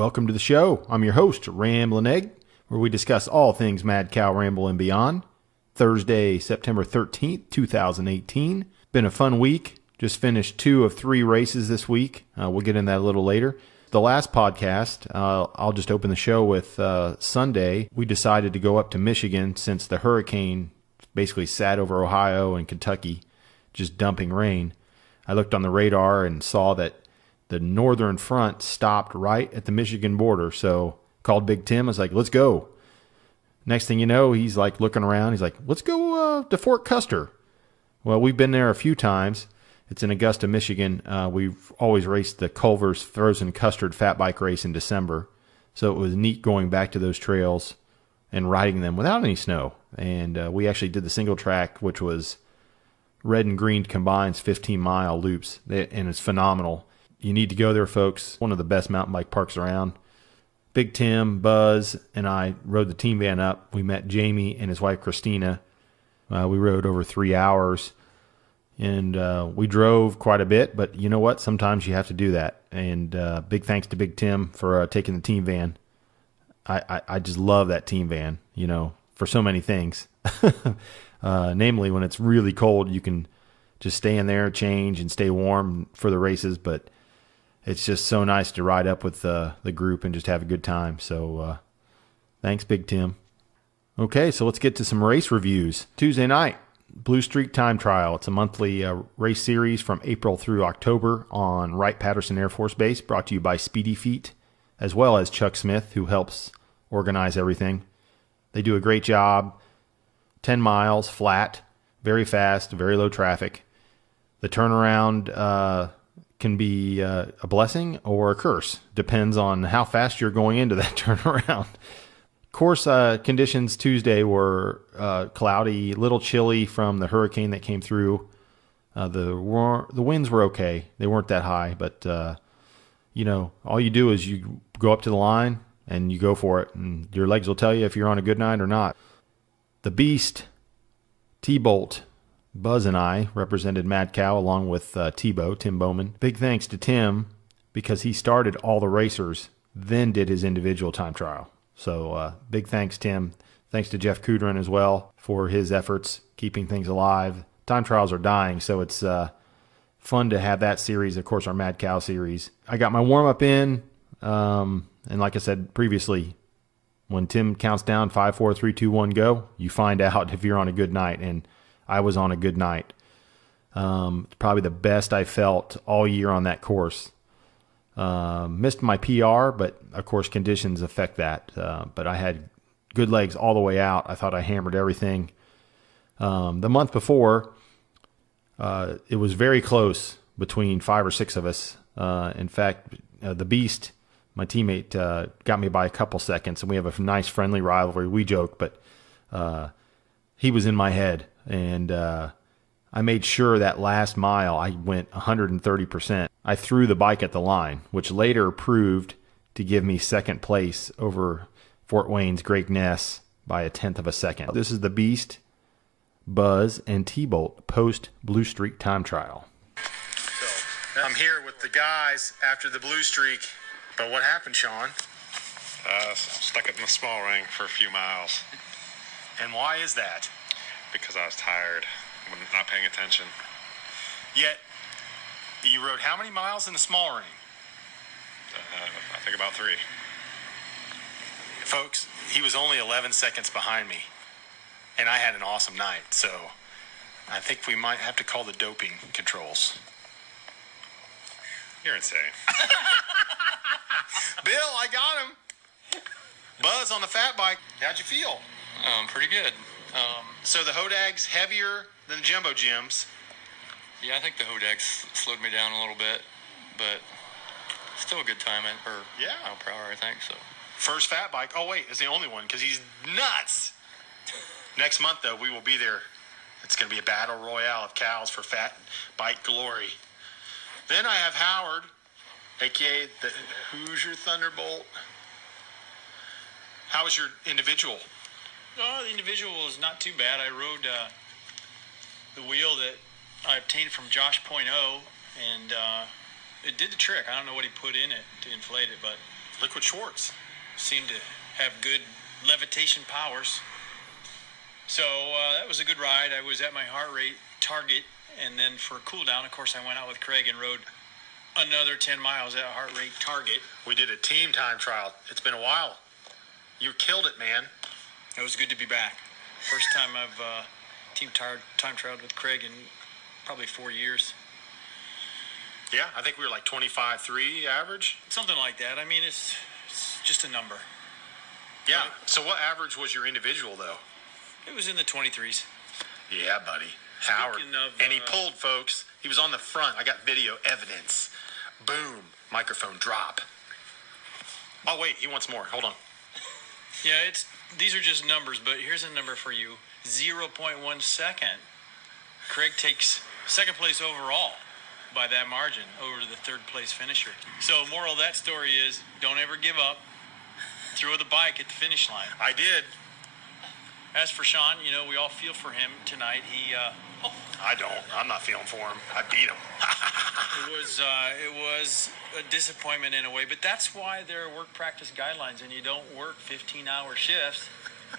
Welcome to the show. I'm your host, Ramblin Egg, where we discuss all things Mad Cow Ramble and beyond. Thursday, September 13th, 2018. Been a fun week. Just finished 2 of 3 races this week. We'll get into that a little later. The last podcast, I'll just open the show with Sunday. We decided to go up to Michigan since the hurricane basically sat over Ohio and Kentucky, just dumping rain. I looked on the radar and saw that the northern front stopped right at the Michigan border. So called Big Tim. I was like, let's go. Next thing you know, he's like looking around. He's like, let's go to Fort Custer. Well, we've been there a few times. It's in Augusta, Michigan. We've always raced the Culver's Frozen Custard Fat Bike Race in December. So it was neat going back to those trails and riding them without any snow. And we actually did the single track, which was red and green combines 15-mile loops. And it's phenomenal. You need to go there, folks. One of the best mountain bike parks around. Big Tim, Buzz, and I rode the team van up. We met Jamie and his wife, Christina. We rode over 3 hours. And we drove quite a bit, but you know what? Sometimes you have to do that. And big thanks to Big Tim for taking the team van. I just love that team van, you know, for so many things. Namely, when it's really cold, you can just stay in there, change, and stay warm for the races. But it's just so nice to ride up with the group and just have a good time. So thanks, Big Tim. Okay, so let's get to some race reviews. Tuesday night, Blue Streak Time Trial. It's a monthly race series from April through October on Wright-Patterson Air Force Base, brought to you by Speedy Feet, as well as Chuck Smith, who helps organize everything. They do a great job. 10 miles, flat, very fast, very low traffic. The turnaround can be a blessing or a curse. Depends on how fast you're going into that turnaround. Course conditions Tuesday were cloudy, a little chilly from the hurricane that came through. The winds were okay. They weren't that high, but you know, all you do is you go up to the line and you go for it, and your legs will tell you if you're on a good night or not. The Beast, T-Bolt, Buzz and I represented Mad Cow along with Tim Bowman. Big thanks to Tim because he started all the racers, then did his individual time trial. So big thanks, Tim. Thanks to Jeff Kudrin as well for his efforts keeping things alive. Time trials are dying, so it's fun to have that series, of course, our Mad Cow series. I got my warm-up in, and like I said previously, when Tim counts down 5, 4, 3, 2, 1, go, you find out if you're on a good night, and I was on a good night. Probably the best I felt all year on that course. Missed my PR, but of course conditions affect that. But I had good legs all the way out. I thought I hammered everything. The month before, it was very close between 5 or 6 of us. In fact, the Beast, my teammate, got me by a couple seconds, and we have a nice friendly rivalry. We joke, but he was in my head, and I made sure that last mile I went 130%. I threw the bike at the line, which later proved to give me second place over Fort Wayne's Greg Ness by 1/10 of a second. This is the Beast, Buzz, and T-Bolt post Blue Streak time trial. So I'm here with the guys after the Blue Streak. But what happened, Sean? Stuck it in the small ring for a few miles. And why is that? Because I was tired, not paying attention. Yet, you rode how many miles in the small ring? I think about 3. Folks, he was only 11 seconds behind me, and I had an awesome night, so I think we might have to call the doping controls. You're insane. Bill, I got him. Buzz on the fat bike. How'd you feel? Pretty good. So the Hodag's heavier than the Jumbo Gyms. Yeah, I think the Hodags slowed me down a little bit, but still a good time per hour, I think so. First fat bike. Oh wait, it's the only one because he's nuts. Next month though, we will be there. It's going to be a battle royale of cows for fat bike glory. Then I have Howard, aka the Hoosier Thunderbolt. How was your individual? Oh, the individual was not too bad. I rode the wheel that I obtained from Josh.0, and it did the trick. I don't know what he put in it to inflate it, but Liquid Schwartz. Seemed to have good levitation powers. So that was a good ride. I was at my heart rate target, and then for cool down, of course, I went out with Craig and rode another 10 miles at heart rate target. We did a team time trial. It's been a while. You killed it, man. It was good to be back. First time I've time trialed with Craig in probably 4 years. Yeah, I think we were like 25.3 average. Something like that. I mean, it's just a number. Yeah. So what average was your individual, though? It was in the 23s. Yeah, buddy. Howard. Of, and he pulled, folks. He was on the front. I got video evidence. Boom. Microphone drop. Oh, wait. He wants more. Hold on. Yeah, these are just numbers, but here's a number for you. 0.1 second. Craig takes second place overall by that margin over the third place finisher. So moral of that story is don't ever give up. Throw the bike at the finish line. I did. As for Sean, we all feel for him tonight. I don't. I'm not feeling for him. I beat him. It was a disappointment in a way, but that's why there are work practice guidelines, and you don't work 15-hour shifts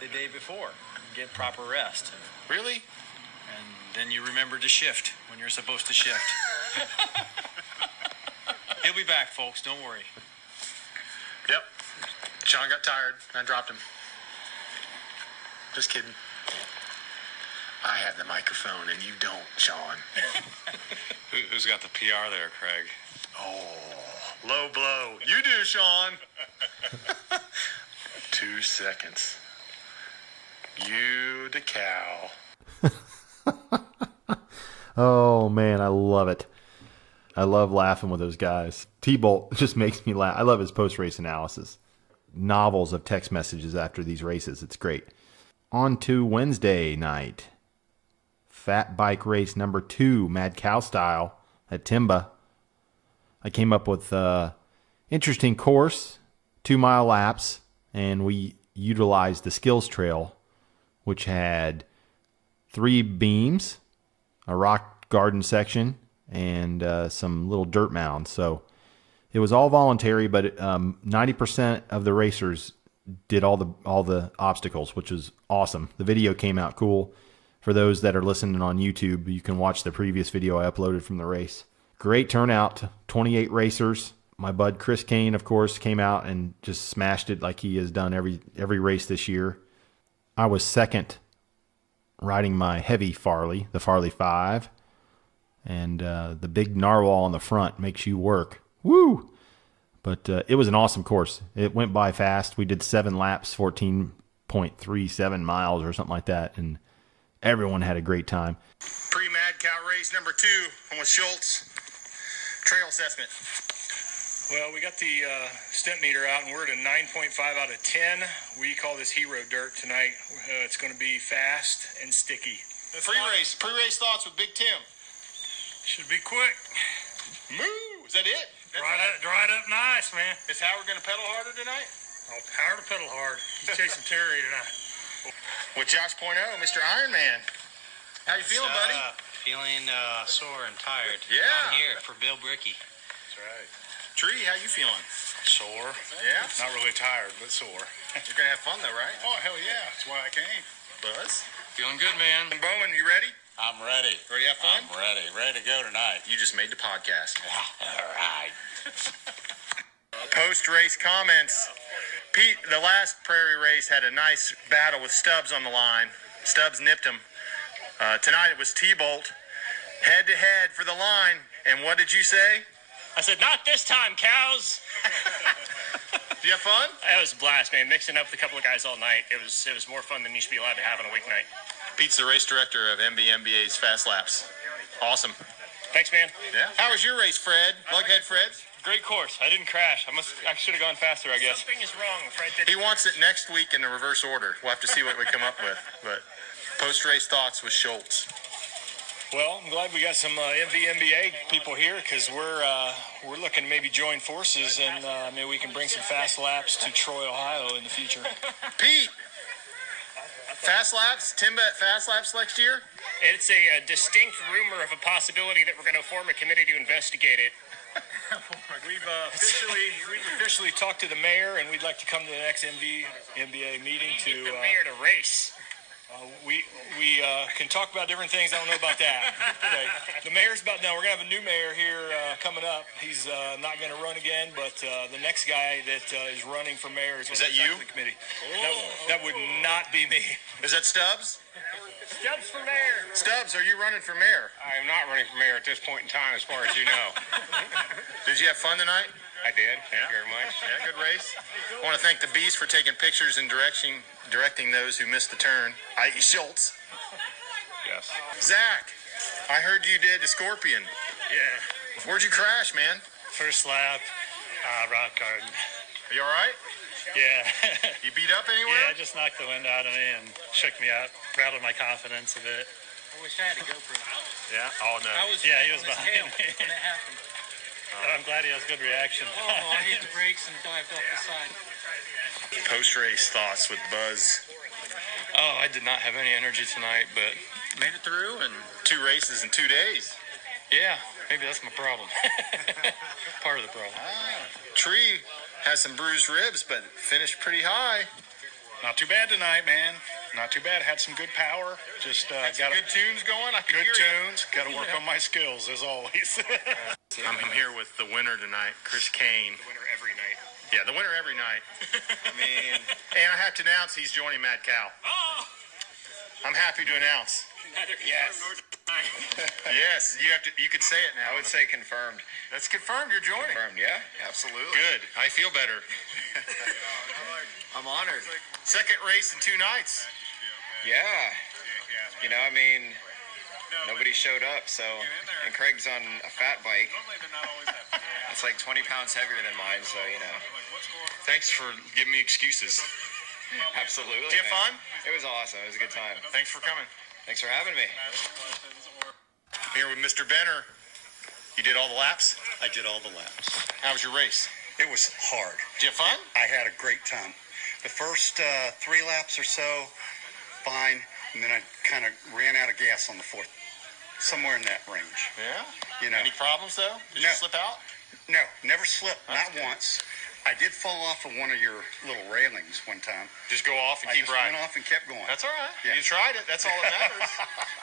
the day before. You get proper rest. Really? And then you remember to shift when you're supposed to shift. He'll be back, folks. Don't worry. Yep. Sean got tired. I dropped him. Just kidding. I have the microphone and you don't, Sean. Who's got the PR there, Craig? Oh, low blow. You do, Sean. 2 seconds. You the cow. Oh, man, I love it. I love laughing with those guys. T-Bolt just makes me laugh. I love his post-race analysis. Novels of text messages after these races. It's great. On to Wednesday night. Fat bike race number 2, Mad Cow style at Timba. I came up with an interesting course, 2-mile laps, and we utilized the skills trail, which had 3 beams, a rock garden section, and some little dirt mounds. So it was all voluntary, but 90% of the racers did all the obstacles, which is awesome. The video came out cool. For those that are listening on YouTube, you can watch the previous video I uploaded from the race. Great turnout, 28 racers. My bud Chris Kane, of course, came out and just smashed it like he has done every race this year. I was second riding my heavy Farley, the Farley 5. And the big narwhal on the front makes you work. Woo! But it was an awesome course. It went by fast. We did 7 laps, 14.37 miles or something like that. And everyone had a great time. Pre-Mad Cow race number 2. I'm with Schultz. Trail assessment. Well, we got the stent meter out, and we're at a 9.5 out of 10. We call this hero dirt tonight. It's going to be fast and sticky. Pre-race thoughts with Big Tim. Should be quick. Moo! Is that it? Dried up nice, man. Is Howard going to pedal harder tonight? Oh, power to pedal hard. He's chasing Terry tonight. With Josh Point oh, Mr. Iron Man. How you feeling, buddy? Feeling sore and tired. Yeah. I'm here for Bill Bricky. That's right. Tree, how you feeling? Sore. Yeah? Not really tired, but sore. You're going to have fun, though, right? Oh, hell yeah. That's why I came. Buzz? Feeling good, man. And Bowman, you ready? I'm ready. Ready to have fun? I'm ready. Ready to go tonight. You just made the podcast. All right. Post-race comments. Pete, the last Prairie race had a nice battle with Stubbs on the line. Stubbs nipped him. Tonight it was T-Bolt. Head-to-head for the line. And what did you say? I said, not this time, cows. Did you have fun? It was a blast, man. Mixing up with a couple of guys all night. It was more fun than you should be allowed to have on a weeknight. Pete's the race director of MBMBA's Fast Laps. Awesome. Thanks, man. Yeah. How was your race, Fred? Lughead Fred? Great course. I didn't crash. I should have gone faster, I guess. Something is wrong. Fred didn't. He wants it next week in the reverse order. We'll have to see what we come up with. But post-race thoughts with Schultz. Well, I'm glad we got some MVMBA people here because we're looking to maybe join forces and maybe we can bring some fast laps to Troy, Ohio in the future. Pete, Fast Laps, Timba at Fast Laps next year? It's a distinct rumor of a possibility that we're going to form a committee to investigate it. We've officially talked to the mayor, and we'd like to come to the next NBA meeting to. Get the mayor to race. We can talk about different things. I don't know about that. Okay. The mayor's about done. We're going to have a new mayor here coming up. He's not going to run again, but the next guy that is running for mayor is that you? The committee. That would not be me. Is that Stubbs? Stubbs for mayor. Stubbs, are you running for mayor? I am not running for mayor at this point in time, as far as you know. Did you have fun tonight? I did. Thank you very much. Yeah, good race. I want to thank the Beast for taking pictures and directing those who missed the turn, i.e. Schultz. Yes. Zach, I heard you did the Scorpion. Yeah. Where'd you crash, man? First lap, rock garden. Are you all right? Yeah. You beat up anywhere? Yeah, just knocked the wind out of me and shook me up, rattled my confidence a bit. I wish I had a GoPro. Yeah. Oh, no. Yeah, he was behind me. When that happened. I'm glad he has good reaction. Oh, I hit the brakes and dived off the side. Post-race thoughts with Buzz. Oh, I did not have any energy tonight, but made it through, and 2 races in 2 days. yeah, maybe that's my problem. Part of the problem. Tree has some bruised ribs, but finished pretty high. Not too bad tonight, man. Not too bad. Had some good power. Just got Good tunes going. I could good hear you. tunes. Got to work on my skills as always. I'm here with the winner tonight, Chris Kane. Winner every night. Yeah, the winner every night. And I have to announce he's joining Mad Cow. Oh! I'm happy to announce. Yes. Yes, you could say it now. I would say confirmed. That's confirmed. You're joining. Confirmed, yeah, absolutely. Good. I feel better. I'm honored. Second race in 2 nights. Yeah. You know, I mean, nobody showed up, so, and Craig's on a fat bike. It's like 20 pounds heavier than mine, so, you know. Thanks for giving me excuses. Absolutely. Did you have fun? It was awesome. It was a good time. Thanks for coming. Thanks for having me. Here with Mr. Benner. You did all the laps? I did all the laps. How was your race? It was hard. Did you have fun? I had a great time. The first 3 laps or so, fine, and then I kind of ran out of gas on the 4th, somewhere in that range. Yeah. You know. Any problems though? Did No. you slip out? No, never slipped, not good. once. I did fall off of one of your little railings one time. Just go off and I keep just riding. went off and kept going. That's all right. Yeah. You tried it. That's all that matters.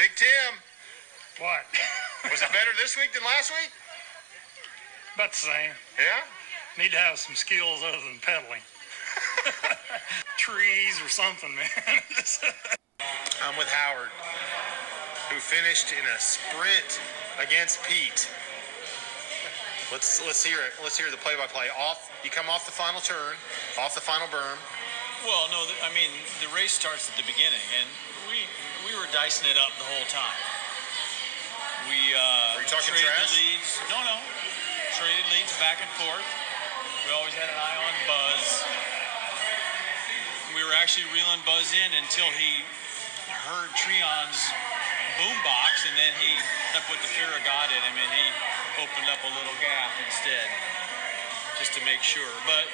Big Tim, What? was it better this week than last week? About the same. Yeah. Need to have some skills other than pedaling. Trees or something, man. I'm with Howard, who finished in a sprint against Pete. Let's hear it. Let's hear the play-by-play. You come off the final turn, off the final berm. Well, no, I mean, the race starts at the beginning, and we were dicing it up the whole time. We Were you talking traded trash? the leads. No. Traded leads back and forth. We always had an eye on Buzz. We were actually reeling Buzz in until he heard Treon's boombox, and then he put the fear of God in him, and he opened up a little gap instead, just to make sure. But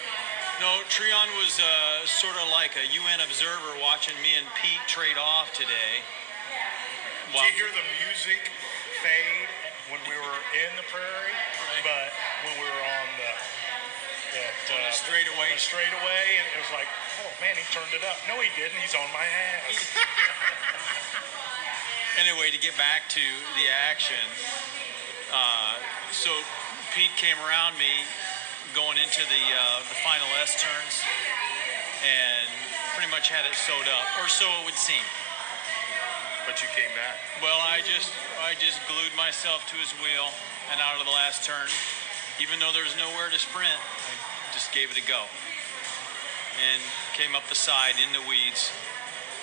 no, Treon was sort of like a UN observer watching me and Pete trade off today. Did you hear the music fade when we were in the prairie? But when we were on the straightaway, and it was like, oh man, he turned it up. No, he didn't. He's on my ass. Anyway, to get back to the action, so Pete came around me going into the final S turns and pretty much had it sewed up, or so it would seem. But you came back. Well, I just glued myself to his wheel and out of the last turn. Even though there was nowhere to sprint, I just gave it a go. And came up the side in the weeds,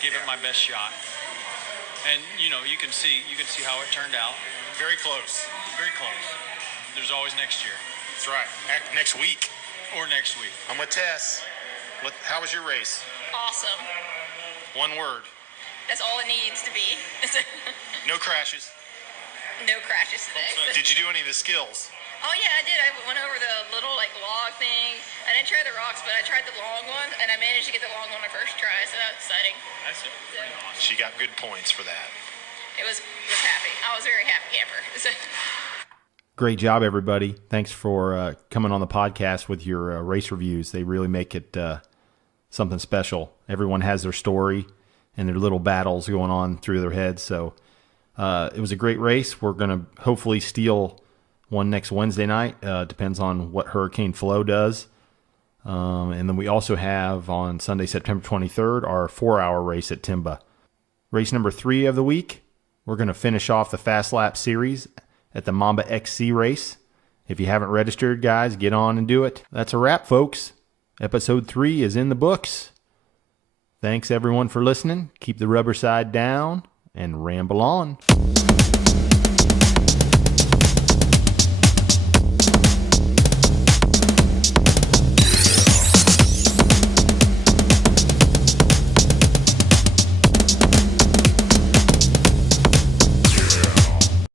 gave it my best shot. And you can see how it turned out. Very close. Very close. There's always next year. That's right. Next week. Or next week. I'm with Tess. How was your race? Awesome. One word. That's all it needs to be. No crashes. No crashes today. Did you do any of the skills? Oh yeah, I did. I went over the little log thing. I didn't try the rocks, but I tried the long one, and I managed to get the long one my first try, so that was exciting. That's it. She got good points for that. It was happy. I was a very happy camper. Great job, everybody. Thanks for coming on the podcast with your race reviews. They really make it something special. Everyone has their story and their little battles going on through their heads. So it was a great race. We're going to hopefully steal one next Wednesday night. Depends on what Hurricane Flo does. And then we also have on Sunday, September 23rd, our 4-hour race at Timba. Race number 3 of the week, we're going to finish off the Fast Lap series at the Mamba XC race. If you haven't registered, guys, get on and do it. That's a wrap, folks. Episode 3 is in the books. Thanks, everyone, for listening. Keep the rubber side down and ramble on.